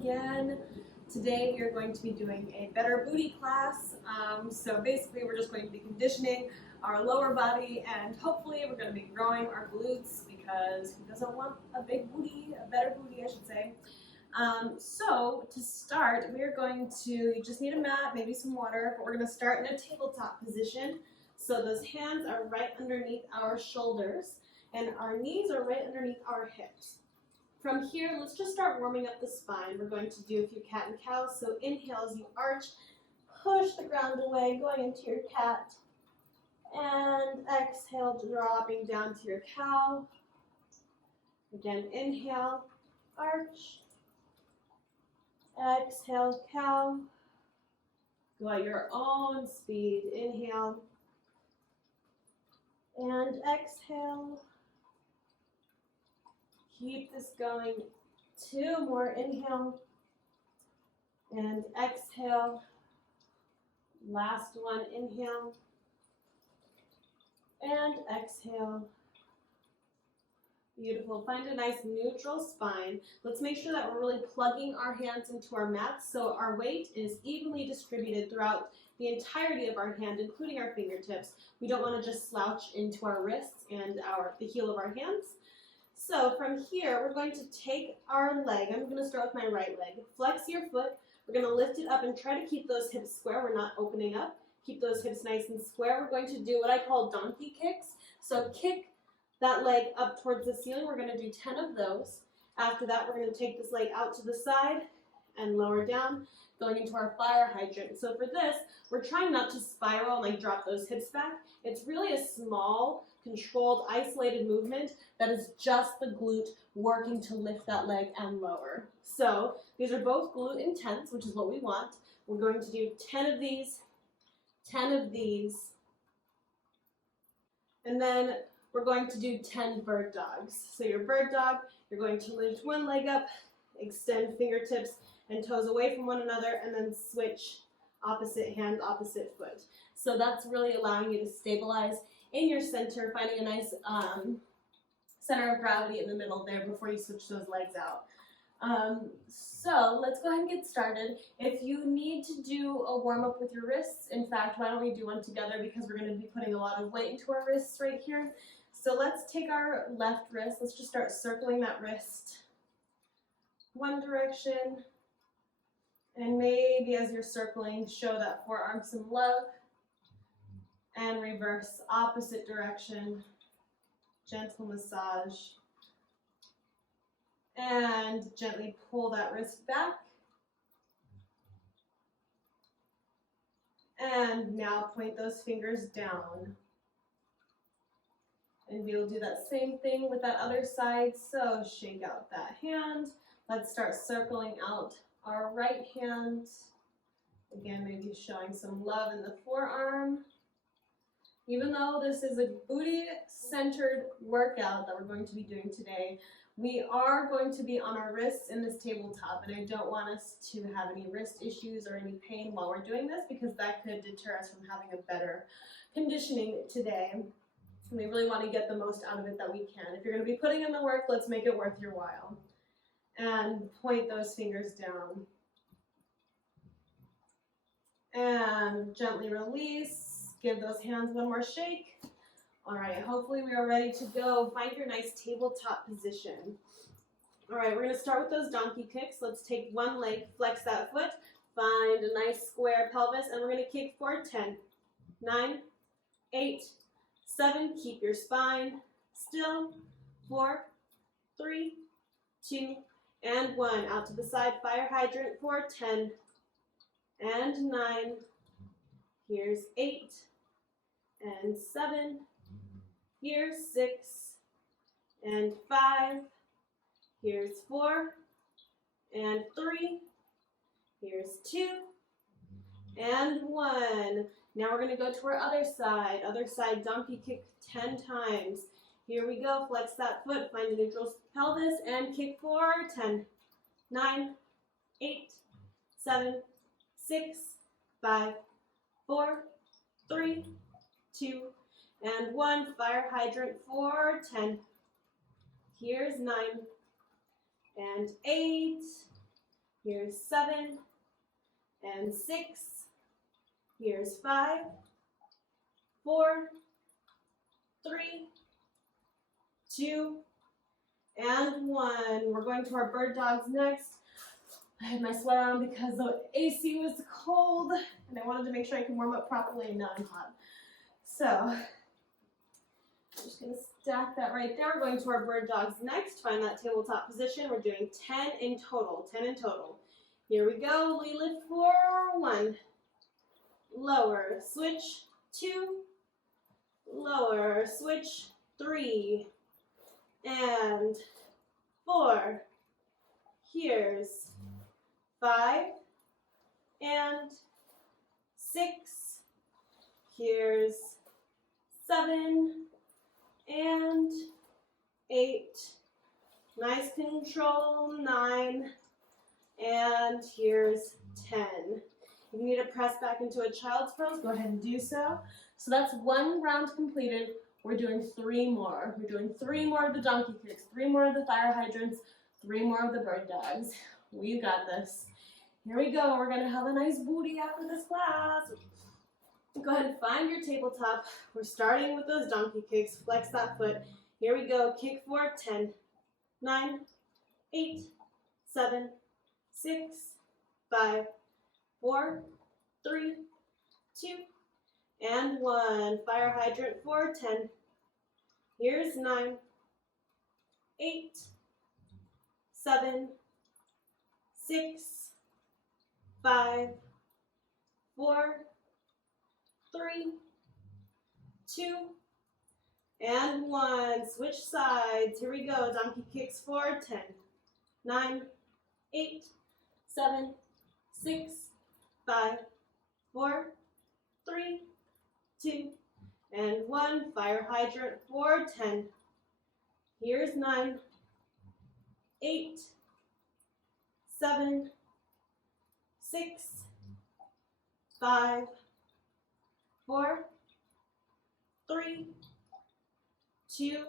again. Today we are going to be doing a better booty class. So basically we're just going to be conditioning our lower body, and hopefully we're going to be growing our glutes, because who doesn't want a big booty, a better booty I should say. So to start, we are going to, you just need a mat, maybe some water, but we're going to start in a tabletop position. So those hands are right underneath our shoulders and our knees are right underneath our hips. From here, let's just start warming up the spine. We're going to do a few cat and cows. So inhale as you arch, push the ground away, going into your cat. And exhale, dropping down to your cow. Again, inhale, arch. Exhale, cow. Go at your own speed. Inhale. And exhale. Keep this going. 2 more. Inhale. And exhale. Last one. Inhale. And exhale. Beautiful. Find a nice neutral spine. Let's make sure that we're really plugging our hands into our mats so our weight is evenly distributed throughout the entirety of our hand, including our fingertips. We don't want to just slouch into our wrists and the heel of our hands. So from here, we're going to take our leg. I'm going to start with my right leg. Flex your foot. We're going to lift it up and try to keep those hips square. We're not opening up. Keep those hips nice and square. We're going to do what I call donkey kicks. So kick that leg up towards the ceiling. We're going to do 10 of those. After that, we're going to take this leg out to the side and lower down, going into our fire hydrant. So for this, we're trying not to spiral and like drop those hips back. It's really a small, controlled, isolated movement that is just the glute working to lift that leg and lower. So these are both glute intense, which is what we want. We're going to do 10 of these, 10 of these, and then we're going to do 10 bird dogs. So your bird dog, you're going to lift one leg up, extend fingertips and toes away from one another, and then switch opposite hand, opposite foot. So that's really allowing you to stabilize in your center, finding a nice center of gravity in the middle there before you switch those legs out. So let's go ahead and get started. If you need to do a warm-up with your wrists, in fact, why don't we do one together, because we're going to be putting a lot of weight into our wrists right here. So let's take our left wrist. Let's just start circling that wrist one direction. And maybe as you're circling, show that forearm some love. And reverse, opposite direction. Gentle massage. And gently pull that wrist back. And now point those fingers down. And we'll do that same thing with that other side. So shake out that hand. Let's start circling out our right hand. Again, maybe showing some love in the forearm. Even though this is a booty-centered workout that we're going to be doing today, we are going to be on our wrists in this tabletop, and I don't want us to have any wrist issues or any pain while we're doing this, because that could deter us from having a better conditioning today. And we really want to get the most out of it that we can. If you're going to be putting in the work, let's make it worth your while. And point those fingers down. And gently release. Give those hands one more shake. All right, hopefully we are ready to go. Find your nice tabletop position. All right, we're going to start with those donkey kicks. Let's take one leg, flex that foot, find a nice square pelvis, and we're going to kick for 10, 9, 8, 7, keep your spine still, 4, 3, 2, and 1. Out to the side, fire hydrant for 10, and 9, here's 8, and 7, here's 6, and 5, here's 4, and 3, here's 2, and 1. Now we're going to go to our other side. Other side, donkey kick 10 times. Here we go. Flex that foot, find a neutral pelvis, and kick for 10, 9, 8, 7, 6, 5, 4, 3, 2, and 1. Fire hydrant for 10. Here's 9, and 8. Here's 7 and 6. Here's 5, 4, 3, 2, and 1. We're going to our bird dogs next. I had my sweater on because the AC was cold and I wanted to make sure I can warm up properly, and now I'm hot. So I'm just going to stack that right there. We're going to our bird dogs next. Find that tabletop position. We're doing 10 in total. 10 in total. Here we go. We lift for 1. Lower. Switch. 2. Lower. Switch. 3. And 4. Here's 5 and 6. Here's 7 and 8. Nice control. 9. And here's 10. If you need to press back into a child's pose, go ahead and do so. So that's 1 round completed. We're doing 3 more. We're doing 3 more of the donkey kicks, 3 more of the fire hydrants, 3 more of the bird dogs. We got this. Here we go. We're going to have a nice booty after this class. Go ahead and find your tabletop. We're starting with those donkey kicks. Flex that foot. Here we go. Kick for 10, 9, 8, 7, 6, 5, 4, 3, 2, and 1. Fire hydrant for 10. Here's 9, 8, 7, 6, 5, 4, 3, 2, and 1. Switch sides. Here we go. Donkey kicks for 10, 9, 8, 7, 6, 5, 4, 3, 2, and 1. Fire hydrant for 10. Here's 9, 8, 7, 6, 5, 4, 3, 2,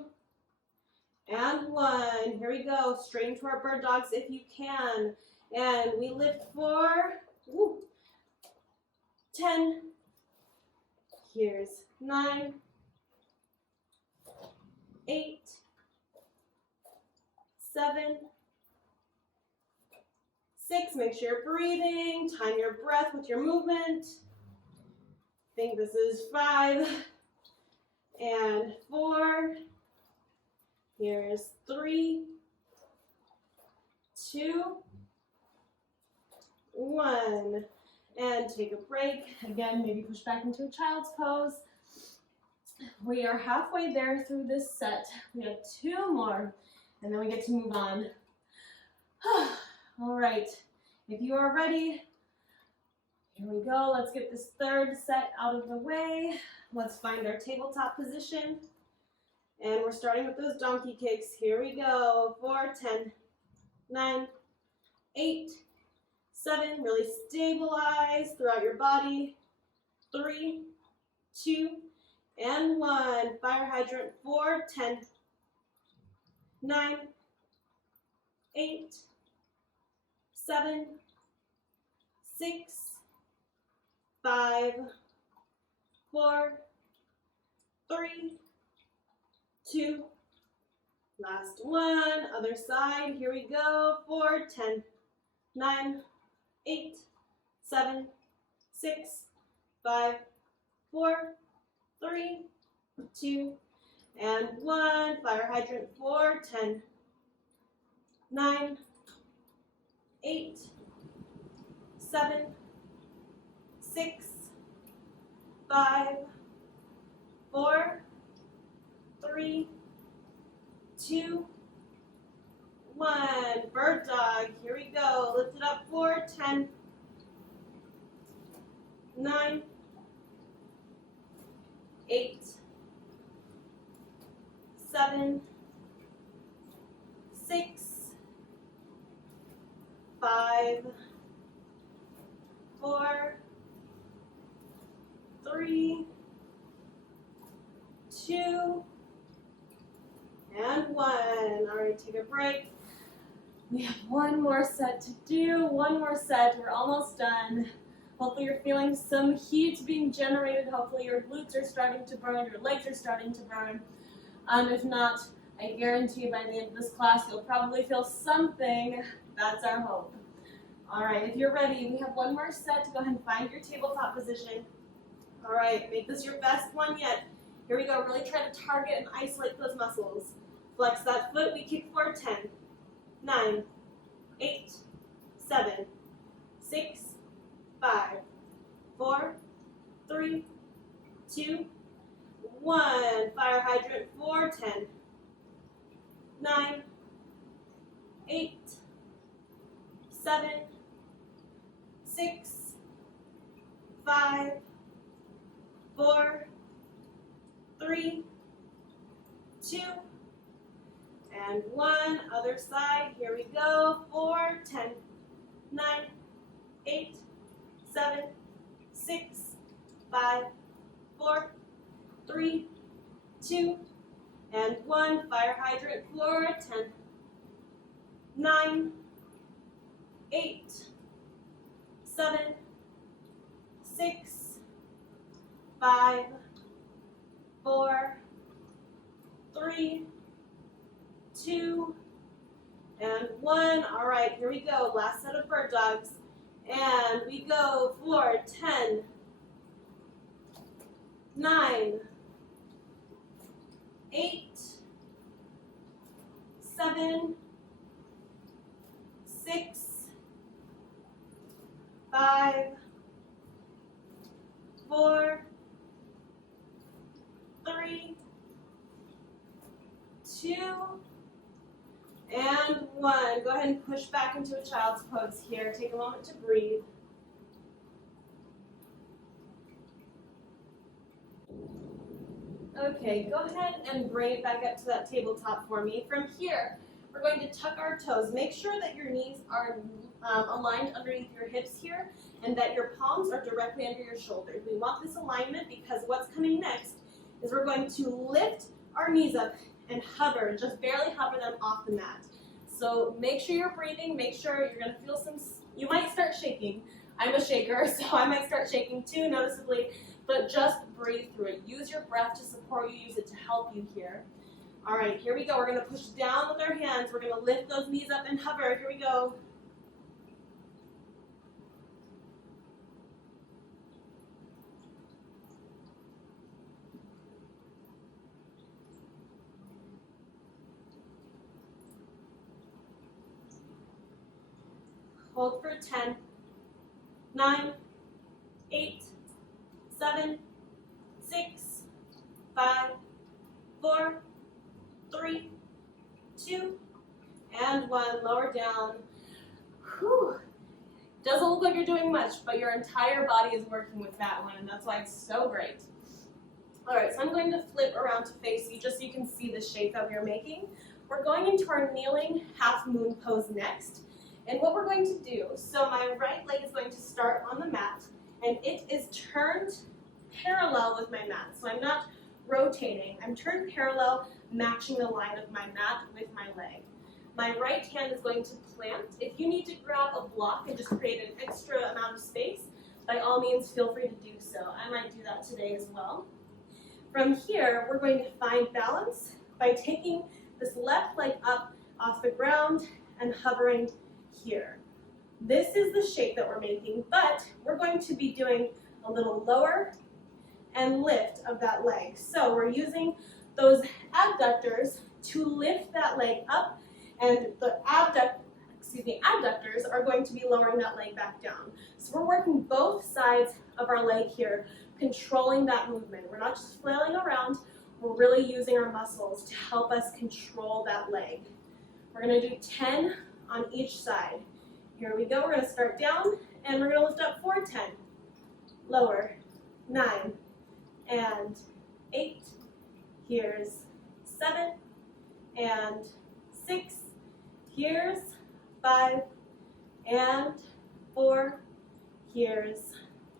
and 1. Here we go. Straighten to our bird dogs if you can. And we lift for 10. Here's 9, 8, 7, 6. Make sure you're breathing. Time your breath with your movement. I think this is 5 and 4. Here's 3, 2, 1. And take a break. Again, maybe push back into a child's pose. We are halfway there through this set. We have 2 more, and then we get to move on. All right, if you are ready, here we go. Let's get this 3rd set out of the way. Let's find our tabletop position. And we're starting with those donkey kicks. Here we go. 4, 10, 9, 8, 7. Really stabilize throughout your body. 3, 2, and 1. Fire hydrant for 10, 9, 8, 7, 6, 5, 4, 3, 2. Last one. Other side. Here we go. 4, 10, 9, 8, 7, 6, 5, 4, 3, 2, and 1. Fire hydrant for 10, 9, 8, 7, 6, 5, 4, 3, 2, 1. Bird dog. Here we go. Lift it up for 10, 9, 8, 7, 6, 5, 4, 3, 2, and 1. All right, take a break. We have one more set to do, one more set. We're almost done. Hopefully you're feeling some heat being generated. Hopefully your glutes are starting to burn, your legs are starting to burn. If not, I guarantee you by the end of this class, you'll probably feel something. That's our hope. All right, if you're ready, we have one more set to go ahead and find your tabletop position. All right, make this your best one yet. Here we go. Really try to target and isolate those muscles. Flex that foot. We kick forward 10, 9, 8, 7, 6, 5, 4, 3, 2, 1. Fire hydrant for 10, 9, 8, 7, 6, 5, 4, 3, 2, and 1. Other side. Here we go. 4, 10, 9, 8, 7, 6, 5, 4, 3, 2, and 1. Fire hydrant for 10, 9, 8, 7, 6, 5, 4, 3, 2, and 1. All right, here we go. Last set of bird dogs. And we go for 10, 9, 8, 7, 6, 5, 4, 3, 2, and 1. Go ahead and push back into a child's pose here. Take a moment to breathe. Okay, go ahead and bring it back up to that tabletop for me. From here, we're going to tuck our toes. Make sure that your knees are aligned underneath your hips here and that your palms are directly under your shoulders. We want this alignment because what's coming next is we're going to lift our knees up and hover, just barely hover them off the mat. So make sure you're breathing, make sure you're going to feel some, you might start shaking. I'm a shaker, so I might start shaking too noticeably, but just breathe through it. Use your breath to support you, use it to help you here. All right, here we go. We're going to push down with our hands. We're going to lift those knees up and hover. Here we go. Hold for 10, 9, 8, 7, 6, 5, 4, 3, 2, and 1. Lower down. Whew. Doesn't look like you're doing much, but your entire body is working with that one, and that's why it's so great. All right, so I'm going to flip around to face you just so you can see the shape that we're making. We're going into our kneeling half moon pose next. And what we're going to do, so my right leg is going to start on the mat, and it is turned parallel with my mat. So I'm not rotating. I'm turned parallel, matching the line of my mat with my leg. My right hand is going to plant. If you need to grab a block and just create an extra amount of space, by all means, feel free to do so. I might do that today as well. From here, we're going to find balance by taking this left leg up off the ground and hovering here. This is the shape that we're making, but we're going to be doing a little lower and lift of that leg. So we're using those abductors to lift that leg up, and the abductors are going to be lowering that leg back down. So we're working both sides of our leg here, controlling that movement. We're not just flailing around, we're really using our muscles to help us control that leg. We're going to do 10 on each side. Here we go. We're going to start down, and we're going to lift up for 10. Lower, 9, and 8. Here's 7, and 6. Here's 5, and 4. Here's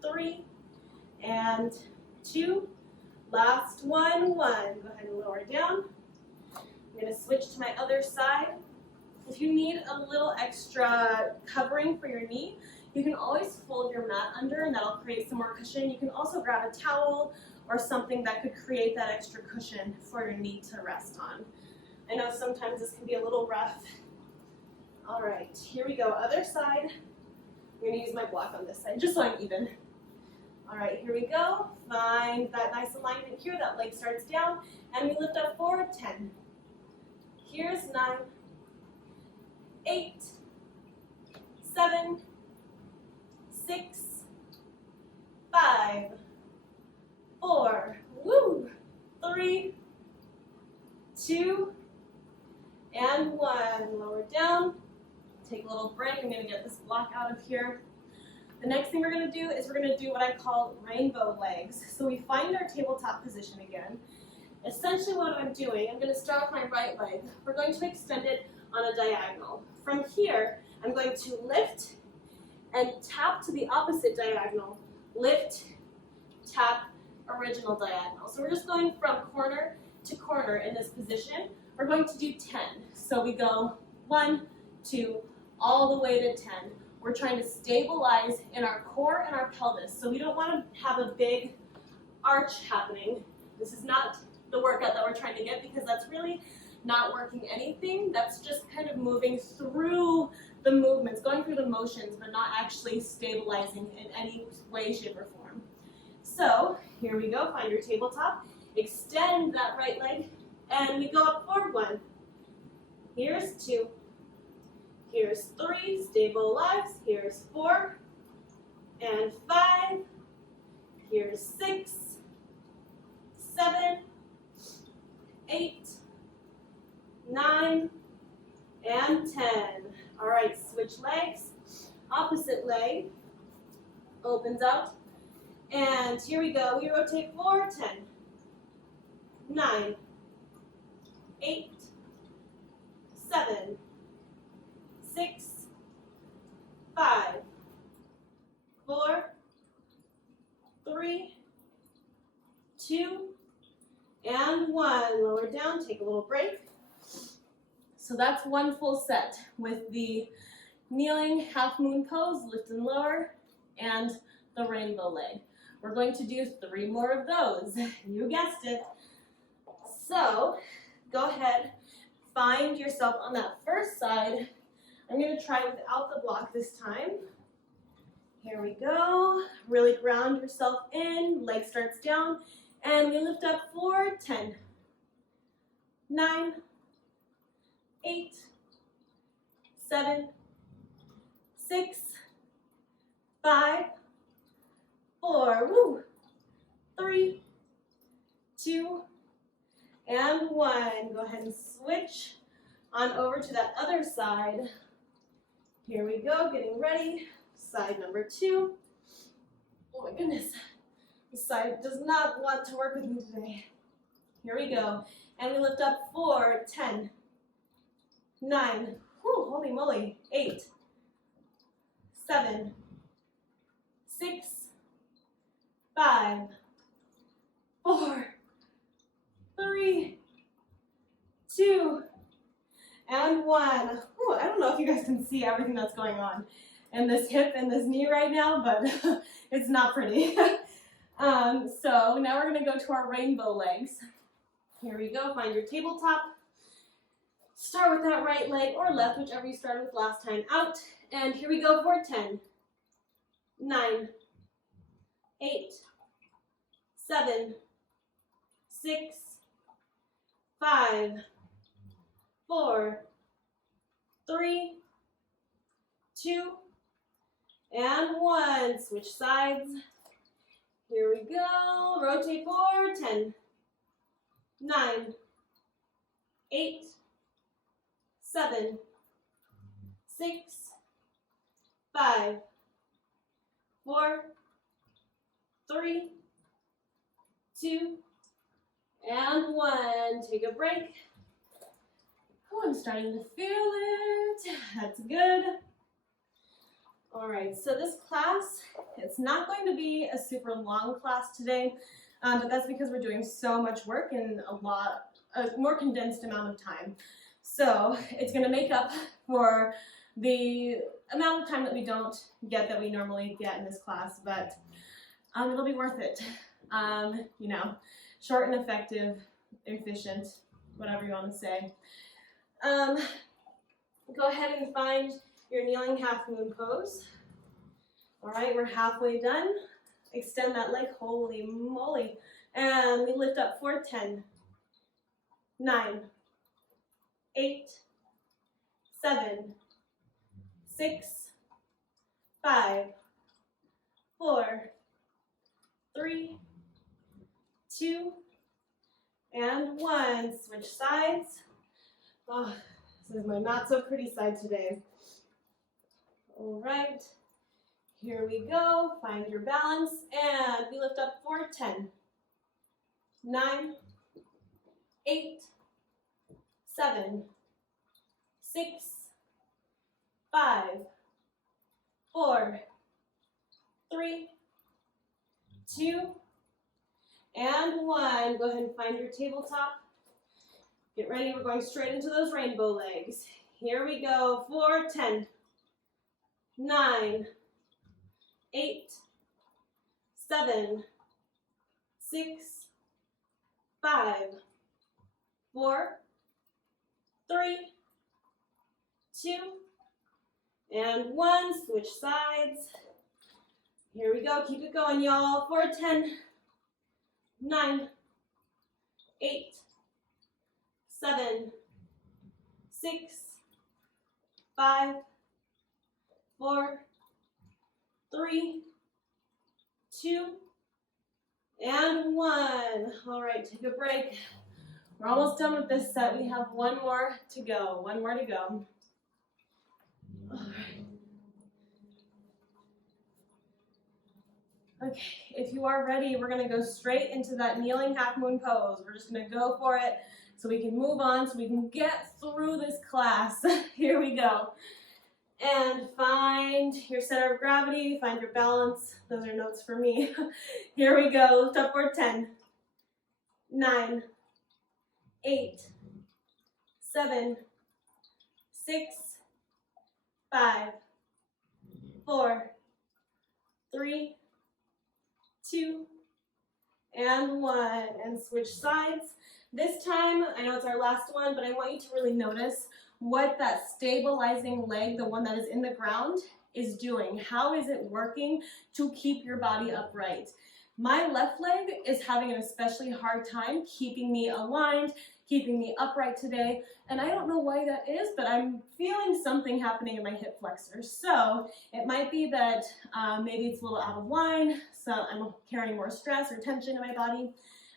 3, and 2. Last one, 1. Go ahead and lower down. I'm going to switch to my other side. If you need a little extra covering for your knee, you can always fold your mat under and that'll create some more cushion. You can also grab a towel or something that could create that extra cushion for your knee to rest on. I know sometimes this can be a little rough. All right, here we go, other side. I'm gonna use my block on this side, just so I'm even. All right, here we go. Find that nice alignment here, that leg starts down, and we lift up forward, 10. Here's 9, 8, 7, 6, 5, 4, woo, 3, 2, and 1. Lower down. Take a little break. I'm going to get this block out of here. The next thing we're going to do is we're going to do what I call rainbow legs. So we find our tabletop position again. Essentially what I'm doing, I'm going to start with my right leg. We're going to extend it on a diagonal. From here, I'm going to lift and tap to the opposite diagonal. Lift, tap, original diagonal. So we're just going from corner to corner in this position. We're going to do 10. So we go 1, 2, all the way to 10. We're trying to stabilize in our core and our pelvis. So we don't want to have a big arch happening. This is not the workout that we're trying to get because that's really not working anything. That's just kind of moving through the movements, going through the motions, but not actually stabilizing in any way, shape, or form. So here we go, find your tabletop, extend that right leg, and we go up forward 1. Here's 2. Here's 3, stabilize. Here's 4 and 5. Here's 6, 7, 8, 9, and 10. All right, switch legs. Opposite leg opens out. And here we go. We rotate forward, 10, 9, 8, 7, 6, 5, 4, 3, 2, and 1. Lower down, take a little break. So that's one full set with the kneeling half moon pose, lift and lower, and the rainbow leg. We're going to do 3 more of those. You guessed it. So go ahead, find yourself on that first side. I'm going to try without the block this time. Here we go. Really ground yourself in. Leg starts down. And we lift up for 10, 9, 8, 7, 6, 5, 4, woo, 3, 2, and 1. Go ahead and switch on over to that other side. Here we go, getting ready. Side number 2. Oh my goodness. This side does not want to work with me today. Here we go. And we lift up for 10, 9, whew, holy moly, 8, 7, 6, 5, 4, 3, 2, and 1. Whew, I don't know if you guys can see everything that's going on in this hip and this knee right now, but it's not pretty. So now we're going to go to our rainbow legs. Here we go. Find your tabletop. Start with that right leg or left, whichever you started with last time, out. And here we go for 10, 9, 8, 7, 6, 5, 4, 3, 2, and 1. Switch sides. Here we go. Rotate forward. 10, 9, 8, 7, 6, 5, 4, 3, 2, and 1. Take a break. Oh, I'm starting to feel it. That's good. All right, so this class, it's not going to be a super long class today, but that's because we're doing so much work in a more condensed amount of time. So it's going to make up for the amount of time that we don't get that we normally get in this class, but it'll be worth it. You know, short and effective, efficient, whatever you want to say. Go ahead and find your kneeling half moon pose. All right, we're halfway done. Extend that leg, holy moly. And we lift up for 10, 9, 8, 7, 6, 5, 4, 3, 2, and 1. Switch sides. Oh, this is my not so pretty side today. All right, here we go. Find your balance, and we lift up for 10, 9, 8, 7, 6, 5, 4, 3, 2, and 1. Go ahead and find your tabletop. Get ready, we're going straight into those rainbow legs. Here we go for 10, 9, 8, 7, 6, 5, 4, 3, 2, and 1. Switch sides. Here we go, keep it going, y'all. For 10, 9, 8, 7, 6, 5, 4, 3, 2, and 1. All right, take a break. We're almost done with this set. We have one more to go. One more to go. All right. Okay, if you are ready, we're going to go straight into that kneeling half moon pose. We're just going to go for it so we can move on, so we can get through this class. Here we go. And find your center of gravity, find your balance. Those are notes for me. Here we go. Lift up for 10, 9, 8, 7, 6, 5, 4, 3, 2, and 1. And switch sides. This time, I know it's our last one, but I want you to really notice what that stabilizing leg, the one that is in the ground, is doing. How is it working to keep your body upright? My left leg is having an especially hard time keeping me aligned, keeping me upright today, and I don't know why that is, but I'm feeling something happening in my hip flexors. So it might be that maybe it's a little out of line, so I'm carrying more stress or tension in my body,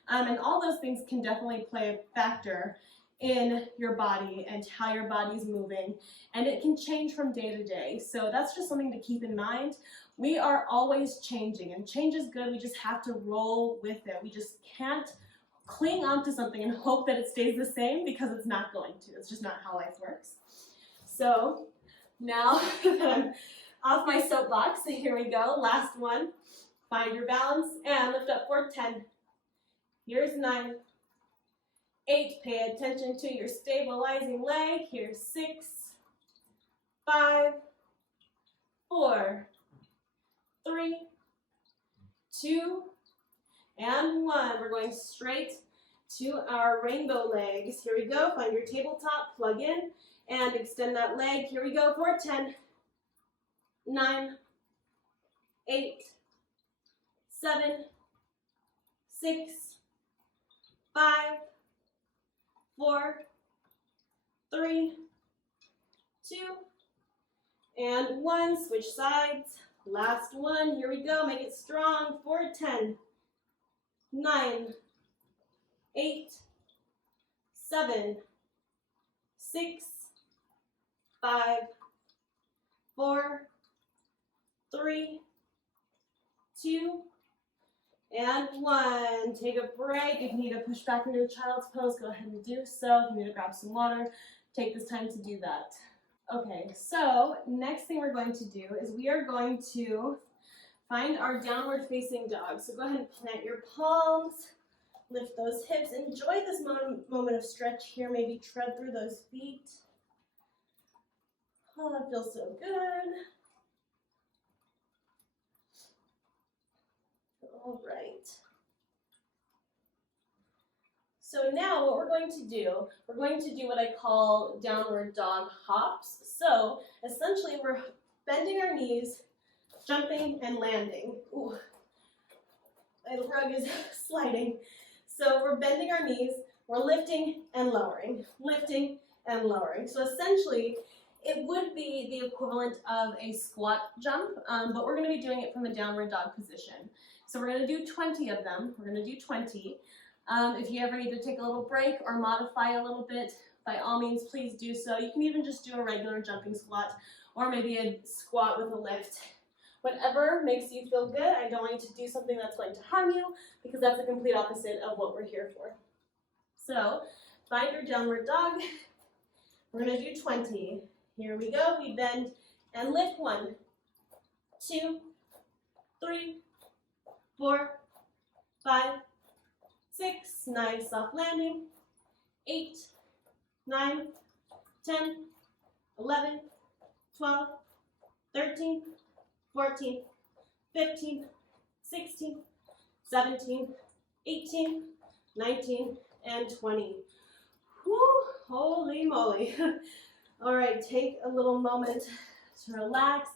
and all those things can definitely play a factor in your body and how your body's moving, and it can change from day to day. So that's just something to keep in mind. We are always changing, and change is good. We just have to roll with it. We just can't cling onto something and hope that it stays the same, because it's not going to. It's just not how life works. So now that I'm off my soapbox, here we go. Last one. Find your balance and lift up for 10. Here's 9. 8, pay attention to your stabilizing leg. Here's 6, 5, 4, 3, 2, and 1. We're going straight to our rainbow legs. Here we go. Find your tabletop, plug in, and extend that leg. Here we go for 10, 9, 8, 7, 6, 5, 4, 3, 2, and 1. Switch sides. Last one. Here we go. Make it strong for 10, 9, 8, 7, 6, 5, 4, 3, 2, and 1. Take a break. If you need to push back into a child's pose, go ahead and do so. If you need to grab some water, take this time to do that. Okay, so next thing we're going to do is we are going to find our downward facing dog. So go ahead and plant your palms, Lift those hips. Enjoy this moment of stretch here. Maybe tread through those feet. Oh, that feels so good. All right. So now what we're going to do what I call downward dog hops. So essentially we're bending our knees, jumping and landing. Ooh, my rug is sliding. So we're bending our knees, we're lifting and lowering, lifting and lowering. So essentially it would be the equivalent of a squat jump, but we're going to be doing it from a downward dog position. So we're going to do 20 of them. We're going to do 20. If you ever need to take a little break or modify a little bit, by all means, please do so. You can even just do a regular jumping squat or maybe a squat with a lift. Whatever makes you feel good. I don't want you to do something that's going to harm you because that's the complete opposite of what we're here for. So find your downward dog. We're going to do 20. Here we go. We bend and lift. 1, 2, 3, 4, 5, 6, nice soft landing, 8, 9, 10, 11, 12, 13, 14, 15, 16, 17, 18, 19, and 20. Whew, holy moly. All right, take a little moment to relax,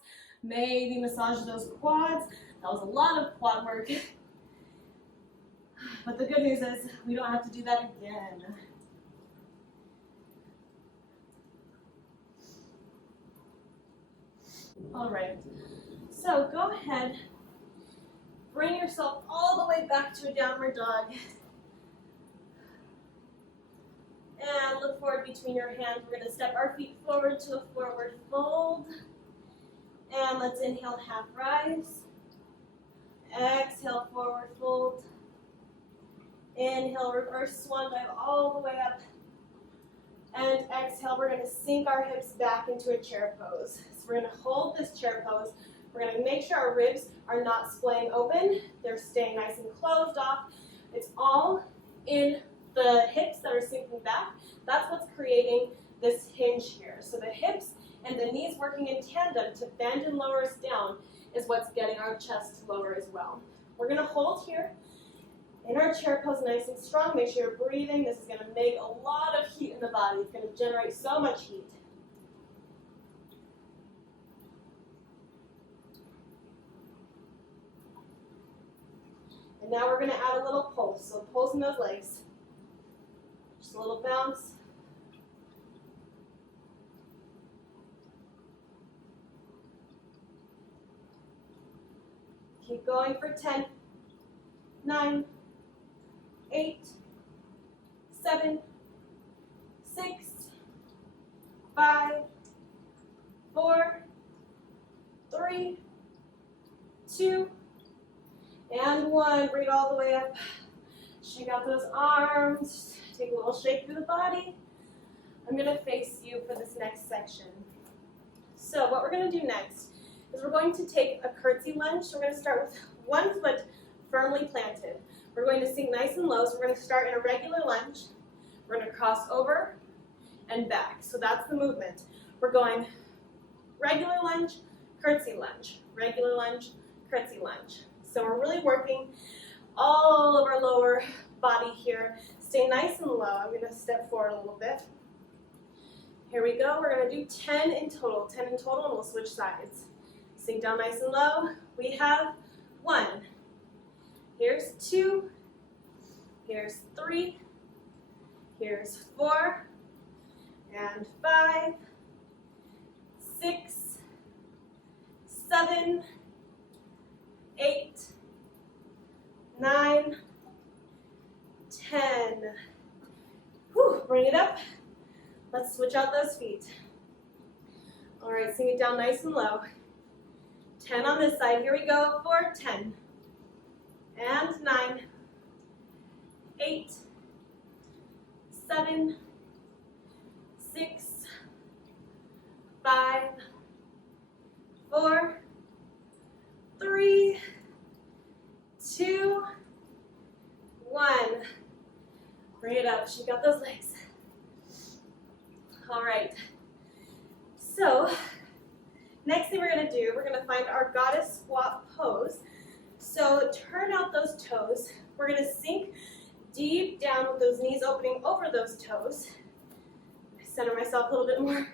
maybe massage those quads. That was a lot of quad work. But the good news is we don't have to do that again. All right, so go ahead, bring yourself all the way back to a downward dog. And look forward between your hands. We're going to step our feet forward to a forward fold. And let's inhale, half rise. Exhale, forward fold. Inhale, reverse swan dive all the way up. And exhale, we're going to sink our hips back into a chair pose. So we're going to hold this chair pose. We're going to make sure our ribs are not splaying open. They're staying nice and closed off. It's all in the hips that are sinking back. That's what's creating this hinge here. So the hips and the knees working in tandem to bend and lower us down is what's getting our chest lower as well. We're going to hold here in our chair pose nice and strong. Make sure you're breathing. This is going to make a lot of heat in the body. It's going to generate so much heat. And now we're going to add a little pulse. So pulsing those legs. Just a little bounce. Keep going for 10, 9, 8, 7, 6, 5, 4, 3, 2, and 1. Bring it all the way up. Shake out those arms. Take a little shake through the body. I'm going to face you for this next section. So what we're going to do next is we're going to take a curtsy lunge. So we're going to start with one foot firmly planted. We're going to sink nice and low. So we're going to start in a regular lunge. We're going to cross over and back. So that's the movement. We're going regular lunge, curtsy lunge, regular lunge, curtsy lunge. So we're really working all of our lower body here. Stay nice and low. I'm going to step forward a little bit. Here we go. We're going to do 10 in total, and we'll switch sides. Sink down nice and low. We have 1. Here's 2. Here's 3. Here's 4. And 5. 6. 7. 8. 9. 10. Whew, bring it up. Let's switch out those feet. All right, sink it down nice and low. 10 on this side. Here we go for 10. And 9. 8. 7. 6. 5. 4. 3. 2. 1. shake out those legs. All right. So, next thing we're going to do, we're going to find our goddess squat pose. So, turn out those toes. We're going to sink deep down with those knees opening over those toes. Center myself a little bit more.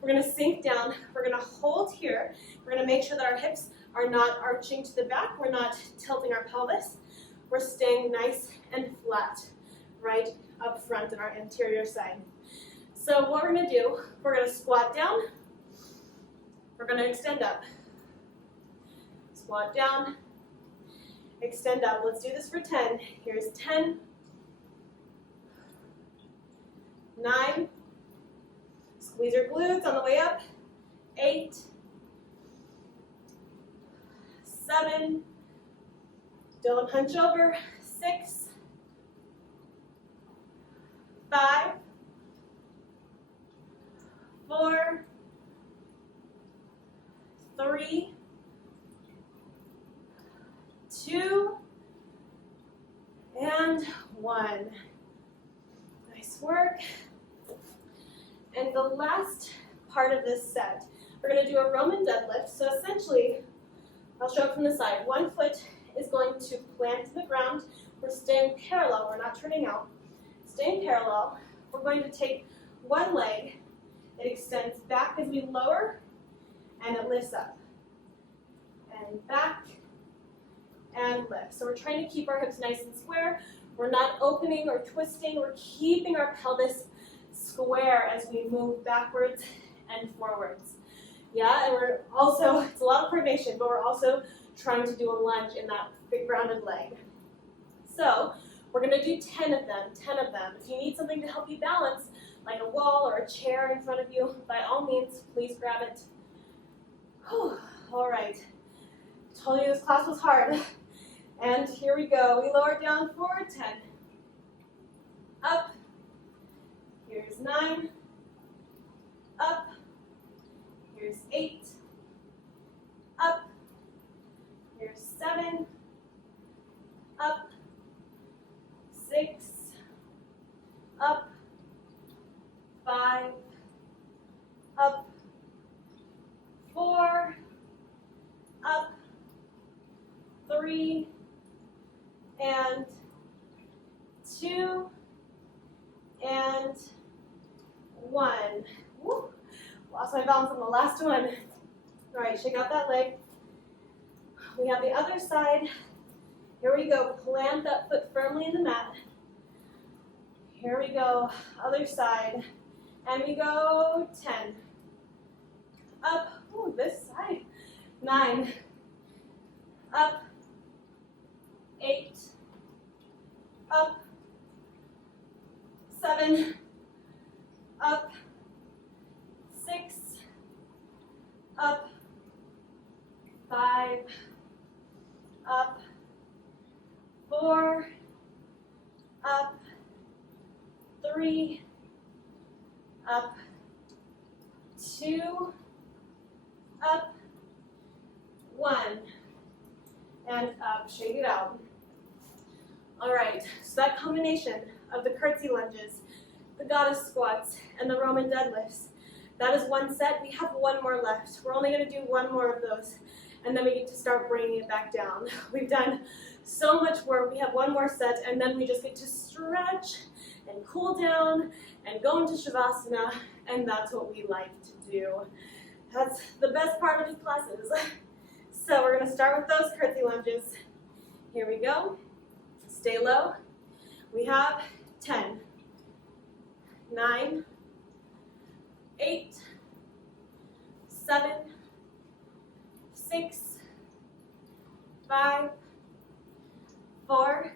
We're going to sink down. We're going to hold here. We're going to make sure that our hips are not arching to the back. We're not tilting our pelvis. We're staying nice and flat right up front in our anterior side. So what we're going to do, we're going to squat down. We're going to extend up. Squat down. Extend up. Let's do this for 10. Here's 10. 9. Squeeze your glutes on the way up. 8. 7. Don't hunch over. 6. 5. 4. 3. 2. And 1. Nice work. And the last part of this set, we're going to do a Roman deadlift. So essentially, I'll show it from the side. One foot is going to plant to the ground. We're staying parallel. We're not turning out. Staying parallel. We're going to take one leg. It extends back as we lower, and it lifts up. And back, and lift. So we're trying to keep our hips nice and square. We're not opening or twisting. We're keeping our pelvis square as we move backwards and forwards. Yeah, and we're also, it's a lot of coordination, but we're also trying to do a lunge in that big rounded leg. So we're going to do 10 of them, 10 of them. If you need something to help you balance, like a wall or a chair in front of you, by all means, please grab it. Whew. All right. Told you this class was hard. And here we go. We lower down for 10. Up. Here's 9. Up. Here's 8. Up. Here's 7. Up. 6. Up. 5. Up. 4. Up. 3. And 2. And 1. Woo. Lost my balance on the last one. All right, shake out that leg. We have the other side. Here we go. Plant that foot firmly in the mat. Here we go. Other side. And we go 10. Up. Ooh, this side. 9. Up. 8. Up. 7. Up. 6. Up. 5. Up. 4. Up. 3. Up. 2. Up. 1. And up. Shake it out. All right, so that combination of the curtsy lunges, the goddess squats, and the Roman deadlifts, that is one set. We have one more left. We're only going to do one more of those, and then we get to start bringing it back down. We've done so much work. We have one more set, and then we just get to stretch and cool down and go into Shavasana, and that's what we like to do. That's the best part of these classes. So we're going to start with those curtsy lunges. Here we go. Stay low. We have 10, 9, 8, 7, 6, 5, 4,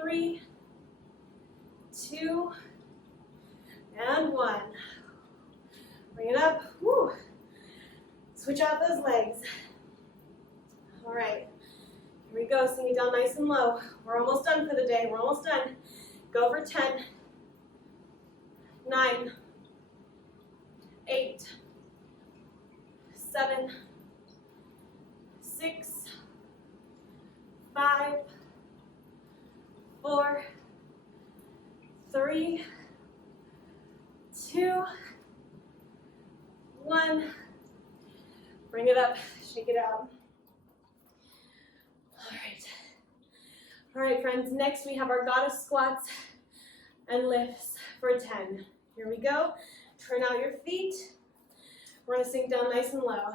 3, 2, and 1. Bring it up. Woo. Switch out those legs. All right. Here we go. Sink it down nice and low. We're almost done for the day. We're almost done. Go for 10, 9, 8, 7, 6, 5, 4, 3, 2, 1. Bring it up, shake it out. All right, friends, next we have our goddess squats and lifts for 10. Here we go. Turn out your feet. We're gonna sink down nice and low.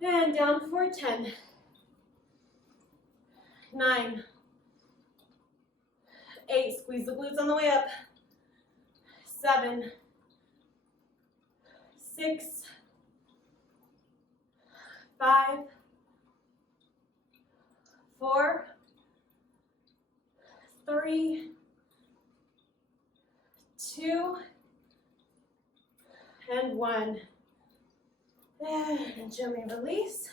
And down for 10. 9, 8, squeeze the glutes on the way up. 7, 6, 5, 4, 3, 2, and 1. And gently release.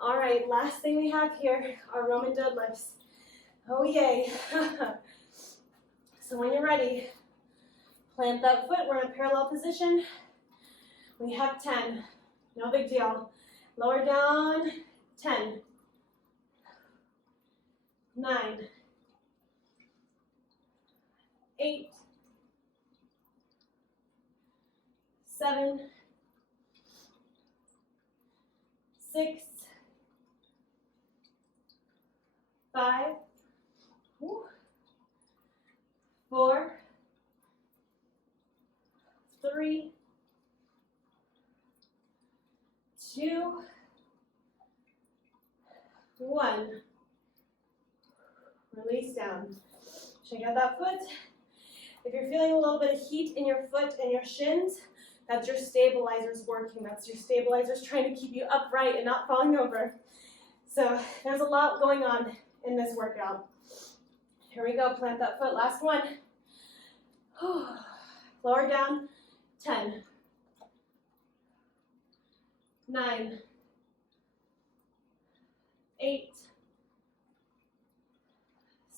All right, last thing we have here are Roman deadlifts. Oh yay. So when you're ready, plant that foot. We're in a parallel position. We have 10. No big deal. Lower down. 10. 9. 8. 7. 6. 5. 4. 3. 2. 1. Release down. Check out that foot. If you're feeling a little bit of heat in your foot and your shins, that's your stabilizers working. That's your stabilizers trying to keep you upright and not falling over. So there's a lot going on in this workout. Here we go, plant that foot, last one. Lower down, 10. 9. 8.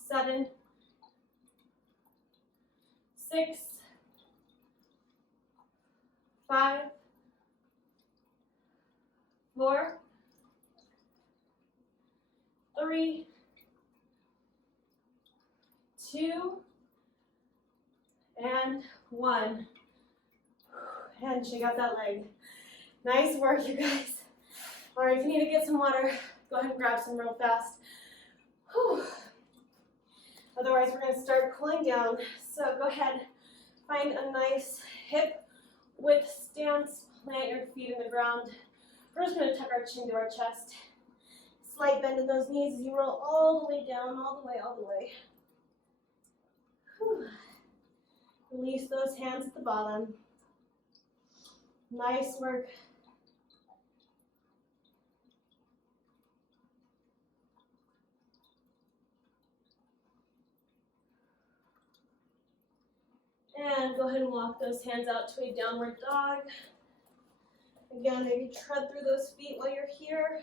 7. 6. 5. 4. 3. 2. And 1. And shake out that leg. Nice work, you guys. All right, if you need to get some water, go ahead and grab some real fast. Whew. Otherwise, we're going to start cooling down. So go ahead, find a nice hip width stance. Plant your feet in the ground. We're just going to tuck our chin to our chest. Slight bend in those knees as you roll all the way down, all the way, all the way. Whew. Release those hands at the bottom. Nice work. And go ahead and walk those hands out to a downward dog. Again, maybe tread through those feet while you're here.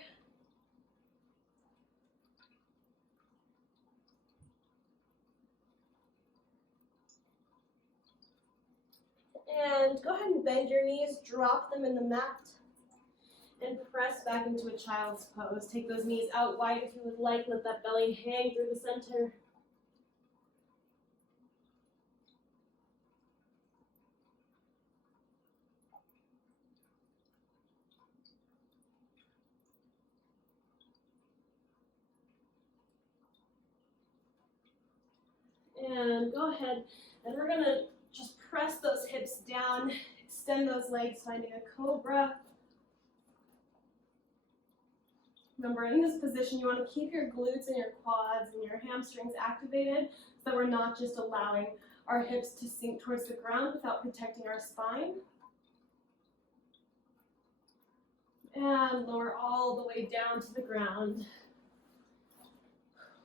And go ahead and bend your knees, drop them in the mat, and press back into a child's pose. Take those knees out wide if you would like. Let that belly hang through the center. And go ahead, and we're gonna just press those hips down, extend those legs, finding a cobra. Remember, in this position, you want to keep your glutes and your quads and your hamstrings activated so that we're not just allowing our hips to sink towards the ground without protecting our spine. And lower all the way down to the ground.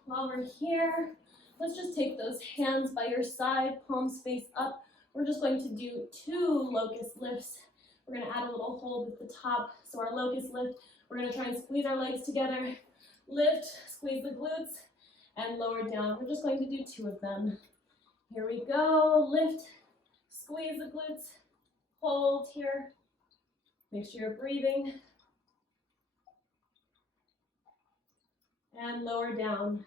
While we're here, let's just take those hands by your side, palms face up. We're just going to do 2 locust lifts. We're going to add a little hold at the top. So our locust lift, we're going to try and squeeze our legs together. Lift, squeeze the glutes, and lower down. We're just going to do 2 of them. Here we go. Lift, squeeze the glutes, hold here. Make sure you're breathing. And lower down.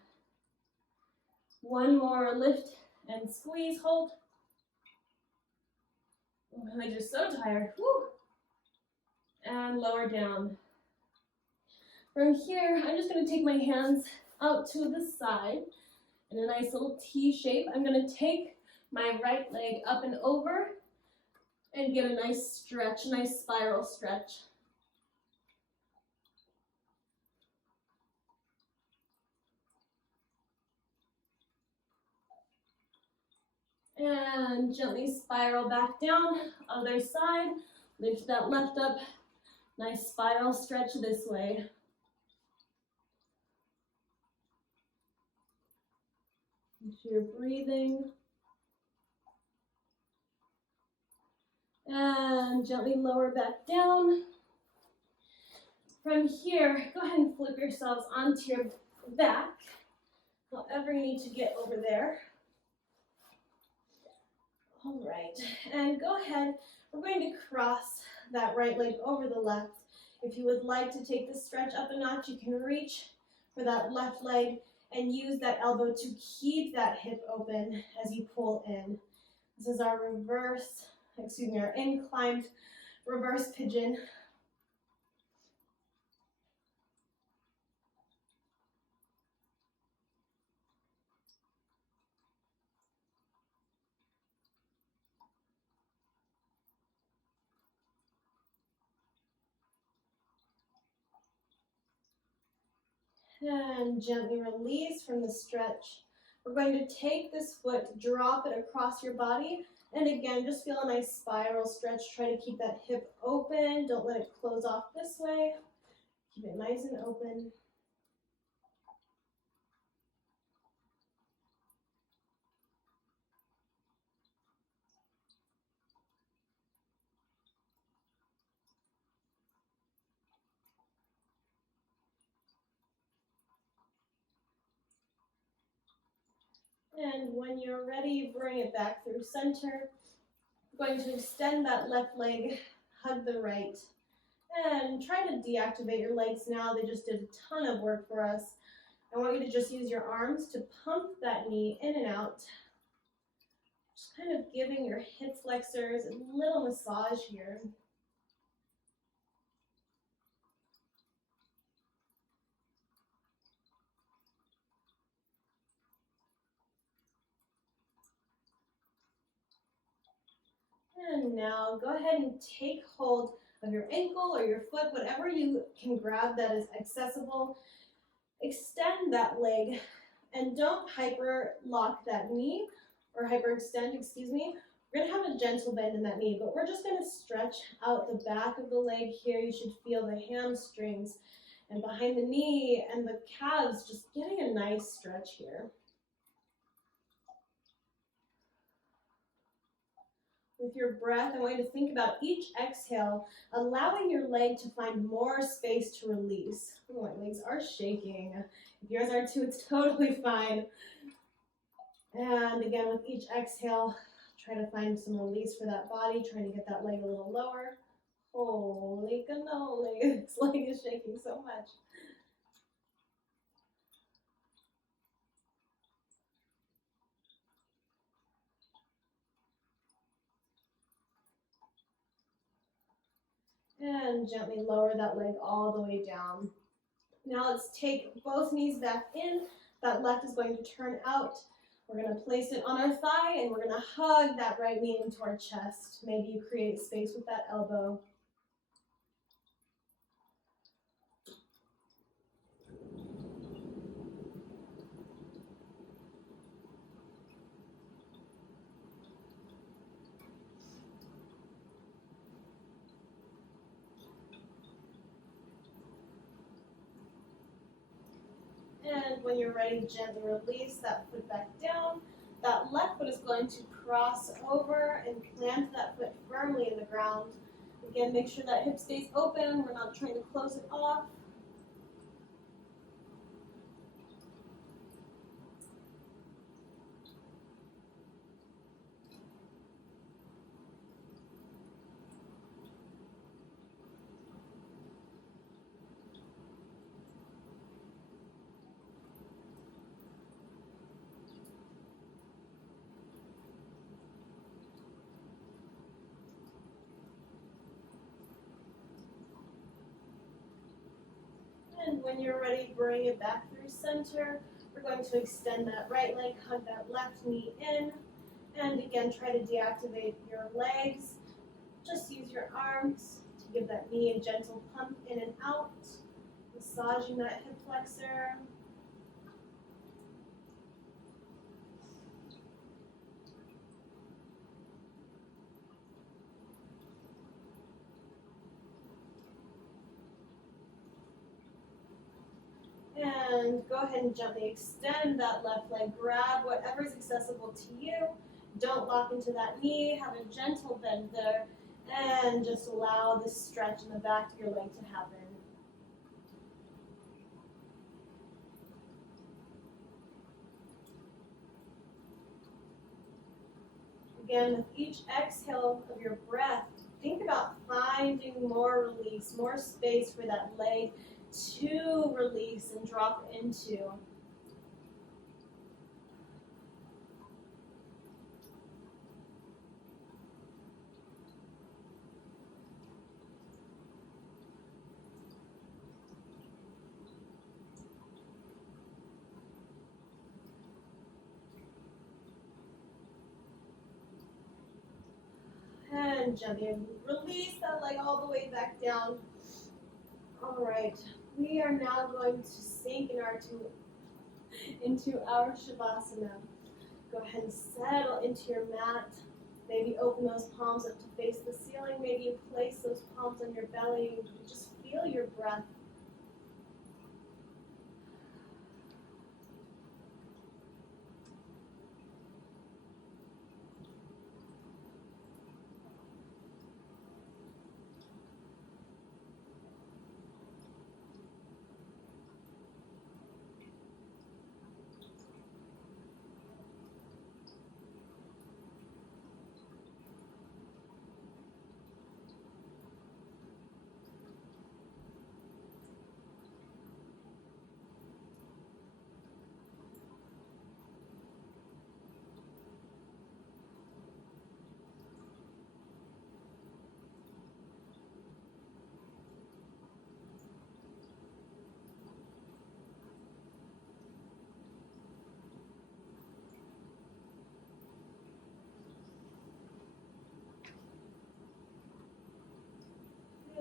1 more, lift and squeeze, hold. Oh, my legs are so tired. Woo. And lower down. From here, I'm just going to take my hands out to the side in a nice little T shape. I'm going to take my right leg up and over and get a nice stretch, a nice spiral stretch. And gently spiral back down, other side. Lift that left up, nice spiral stretch this way. Make sure you're breathing. And gently lower back down. From here, go ahead and flip yourselves onto your back, however you need to get over there. All right, and go ahead, we're going to cross that right leg over the left. If you would like to take the stretch up a notch, you can reach for that left leg and use that elbow to keep that hip open as you pull in. This is our our inclined reverse pigeon. And gently release from the stretch. We're going to take this foot, drop it across your body, and again, just feel a nice spiral stretch. Try to keep that hip open. Don't let it close off this way. Keep it nice and open. And when you're ready, bring it back through center. We're going to extend that left leg, hug the right, and try to deactivate your legs now. They just did a ton of work for us. I want you to just use your arms to pump that knee in and out. Just kind of giving your hip flexors a little massage here. And now go ahead and take hold of your ankle or your foot, whatever you can grab that is accessible. Extend that leg and don't hyper lock that knee or hyperextend, excuse me. We're gonna have a gentle bend in that knee, but we're just gonna stretch out the back of the leg here. You should feel the hamstrings and behind the knee and the calves, just getting a nice stretch here. With your breath, I want you to think about each exhale, allowing your leg to find more space to release. Oh, my legs are shaking. If yours are too, it's totally fine. And again, with each exhale, try to find some release for that body, trying to get that leg a little lower. Holy cannoli, this leg is shaking so much. And gently lower that leg all the way down. Now let's take both knees back in. That left is going to turn out. We're going to place it on our thigh and we're going to hug that right knee into our chest. Maybe you create space with that elbow. And when you're ready, gently release that foot back down. That left foot is going to cross over and plant that foot firmly in the ground. Again, make sure that hip stays open. We're not trying to close it off. And when you're ready, bring it back through center. We're going to extend that right leg, hug that left knee in. And again, try to deactivate your legs. Just use your arms to give that knee a gentle pump in and out, massaging that hip flexor. And go ahead and gently extend that left leg. Grab whatever is accessible to you. Don't lock into that knee. Have a gentle bend there. And just allow this stretch in the back of your leg to happen. Again, with each exhale of your breath, think about finding more release, more space for that leg to release and drop into. And gently release that leg all the way back down. All right, we are now going to sink into our Shavasana. Go ahead and settle into your mat. Maybe open those palms up to face the ceiling. Maybe you place those palms on your belly. Just feel your breath.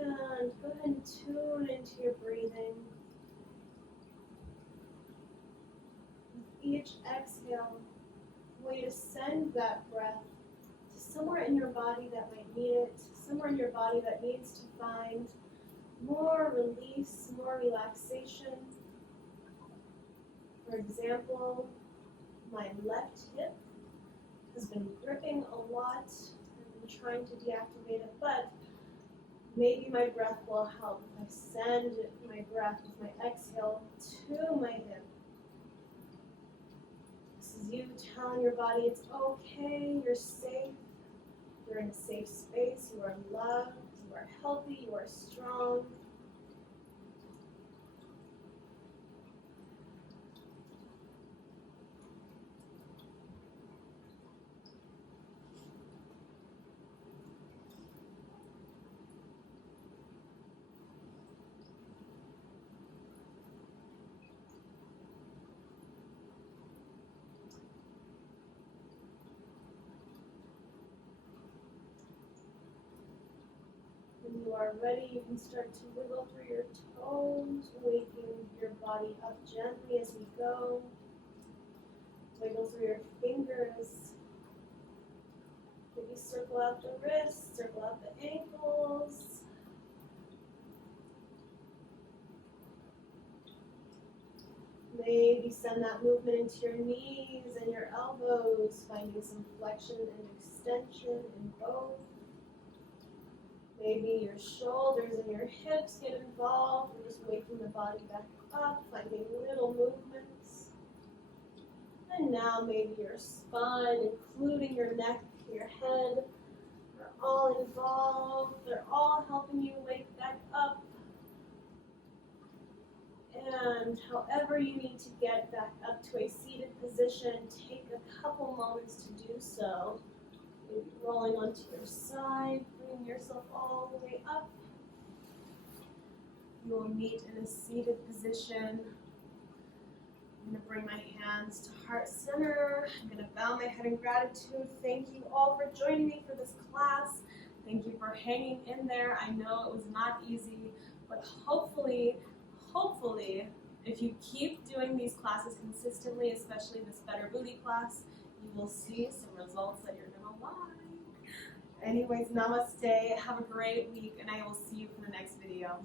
And go ahead and tune into your breathing. With each exhale, I want you to send that breath to somewhere in your body that might need it, somewhere in your body that needs to find more release, more relaxation. For example, my left hip has been gripping a lot. I've been trying to deactivate it, but maybe my breath will help if I send my breath with my exhale to my hip. This is you telling your body it's okay, you're safe, you're in a safe space, you are loved, you are healthy, you are strong. When you are ready, you can start to wiggle through your toes, waking your body up gently as we go. Wiggle through your fingers. Maybe circle out the wrists, circle out the ankles. Maybe send that movement into your knees and your elbows, finding some flexion and extension in both. Maybe your shoulders and your hips get involved. We're just waking the body back up, finding little movements. And now maybe your spine, including your neck, your head, are all involved. They're all helping you wake back up. And however you need to get back up to a seated position, take a couple moments to do so. Maybe rolling onto your side, bring yourself all the way up. You will meet in a seated position. I'm going to bring my hands to heart center. I'm going to bow my head in gratitude. Thank you all for joining me for this class. Thank you for hanging in there. I know it was not easy, but hopefully, if you keep doing these classes consistently, especially this Better Booty class, you will see some results that you're going to like. Anyways, namaste. Have a great week, and I will see you for the next video.